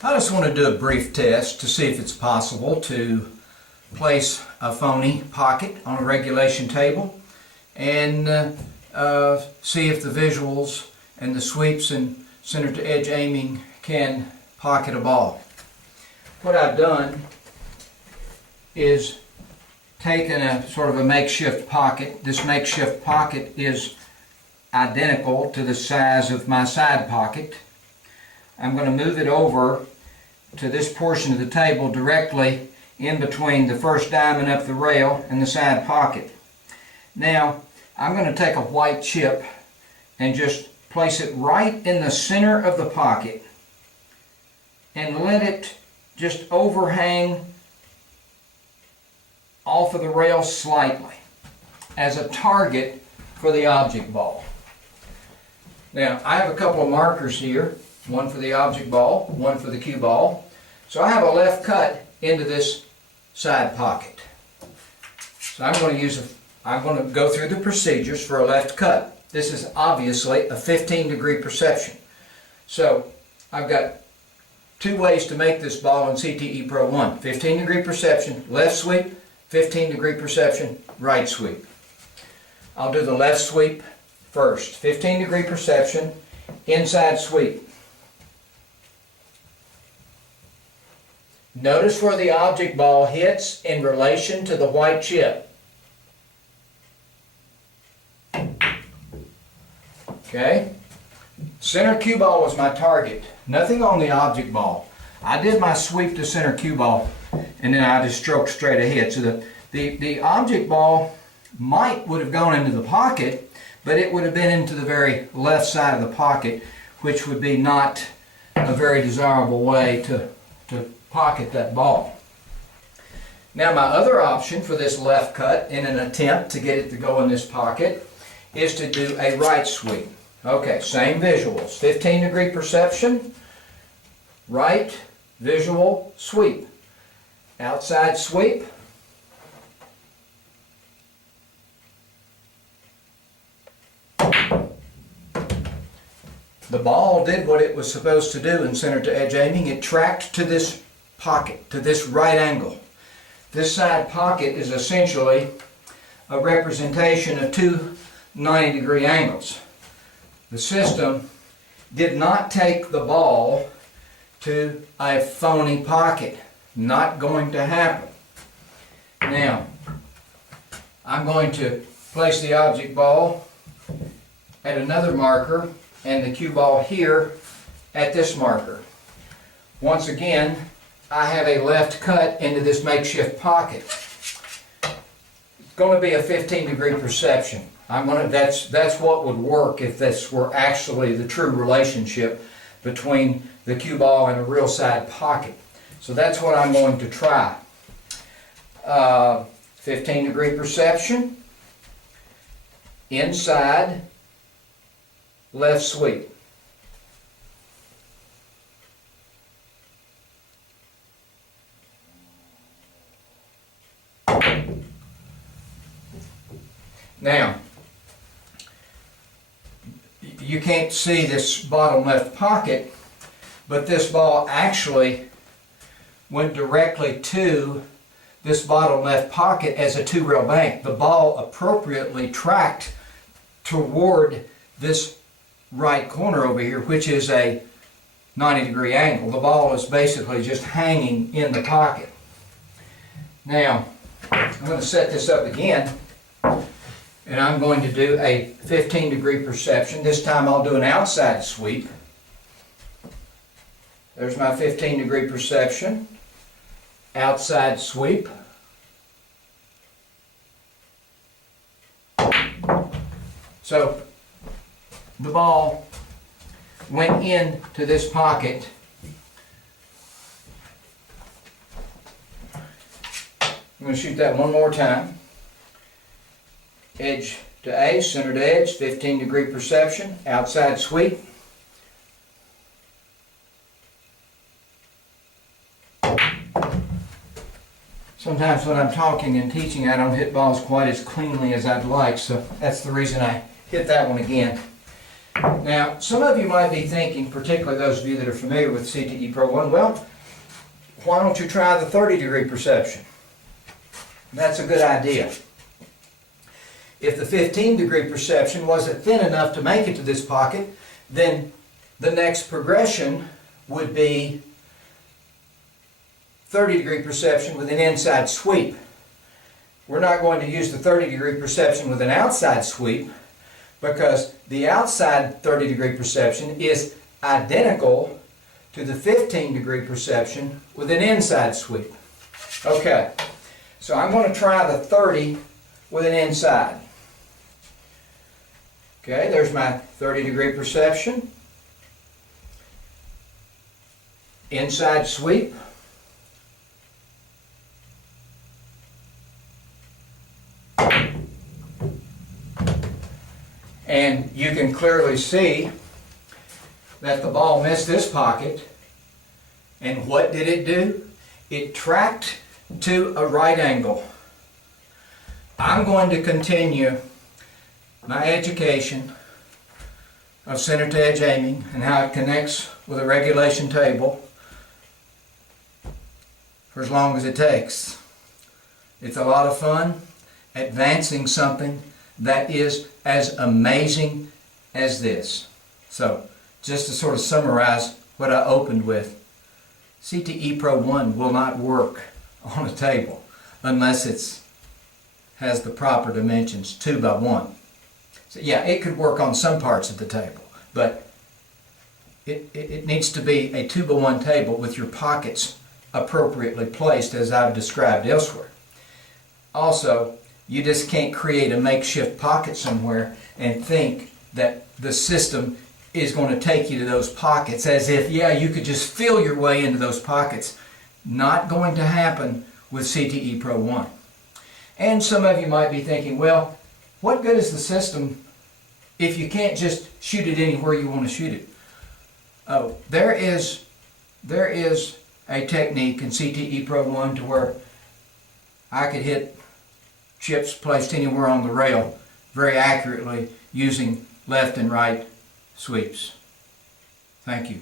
I just want to do a brief test to see if it's possible to place a phony pocket on a regulation table and see if the visuals and the sweeps and center to edge aiming can pocket a ball. What I've done is taken a sort of a makeshift pocket. This makeshift pocket is identical to the size of my side pocket. I'm going to move it over to this portion of the table directly in between the first diamond up the rail and the side pocket. Now I'm going to take a white chip and just place it right in the center of the pocket and let it just overhang off of the rail slightly as a target for the object ball. Now I have a couple of markers here, one for the object ball, one for the cue ball. So I have a left cut into this side pocket. So I'm going to go through the procedures for a left cut. This is obviously a 15-degree perception. So I've got two ways to make this ball in CTE Pro 1. 15-degree perception, left sweep, 15-degree perception, right sweep. I'll do the left sweep first. 15-degree perception, inside sweep. Notice where the object ball hits in relation to the white chip. Okay? Center cue ball was my target. Nothing on the object ball. I did my sweep to center cue ball and then I just stroked straight ahead. So the object ball would have gone into the pocket, but it would have been into the very left side of the pocket, which would be not a very desirable way to pocket that ball. Now my other option for this left cut in an attempt to get it to go in this pocket is to do a right sweep. Okay, same visuals. 15-degree perception, right visual sweep. Outside sweep. The ball did what it was supposed to do in center to edge aiming. It tracked to this pocket, to this right angle. This side pocket is essentially a representation of two 90-degree angles. The system did not take the ball to a phony pocket. Not going to happen. Now, I'm going to place the object ball at another marker and the cue ball here at this marker. Once again, I have a left cut into this makeshift pocket. It's going to be a 15-degree perception. That's what would work if this were actually the true relationship between the cue ball and a real side pocket. So that's what I'm going to try. 15-degree perception, inside, left sweep. Now, you can't see this bottom left pocket, but this ball actually went directly to this bottom left pocket as a two-rail bank. The ball appropriately tracked toward this right corner over here, which is a 90-degree angle. The ball is basically just hanging in the pocket. Now, I'm going to set this up again, and I'm going to do a 15-degree perception. This time I'll do an outside sweep. There's my 15-degree perception. Outside sweep. So the ball went into this pocket. I'm going to shoot that one more time. Edge to A, center to edge, 15-degree perception, outside sweep. Sometimes when I'm talking and teaching, I don't hit balls quite as cleanly as I'd like, so that's the reason I hit that one again. Now, some of you might be thinking, particularly those of you that are familiar with CTE Pro 1, well, why don't you try the 30-degree perception? That's a good idea. If the 15-degree perception wasn't thin enough to make it to this pocket, then the next progression would be 30-degree perception with an inside sweep. We're not going to use the 30-degree perception with an outside sweep because the outside 30-degree perception is identical to the 15-degree perception with an inside sweep. Okay, so I'm going to try the 30 with an inside. Okay, there's my 30-degree perception. Inside sweep. And you can clearly see that the ball missed this pocket. And what did it do? It tracked to a right angle. I'm going to continue my education of center to edge aiming and how it connects with a regulation table for as long as it takes. It's a lot of fun advancing something that is as amazing as this. So, just to sort of summarize what I opened with, CTE Pro 1 will not work on a table unless it has the proper dimensions, 2 by 1. So yeah, it could work on some parts of the table, but it needs to be a 2 by 1 table with your pockets appropriately placed as I've described elsewhere. Also, you just can't create a makeshift pocket somewhere and think that the system is going to take you to those pockets as if, yeah, you could just feel your way into those pockets. Not going to happen with CTE Pro 1. And some of you might be thinking, well, what good is the system if you can't just shoot it anywhere you want to shoot it? Oh, there is a technique in CTE Pro 1 to where I could hit chips placed anywhere on the rail very accurately using left and right sweeps. Thank you.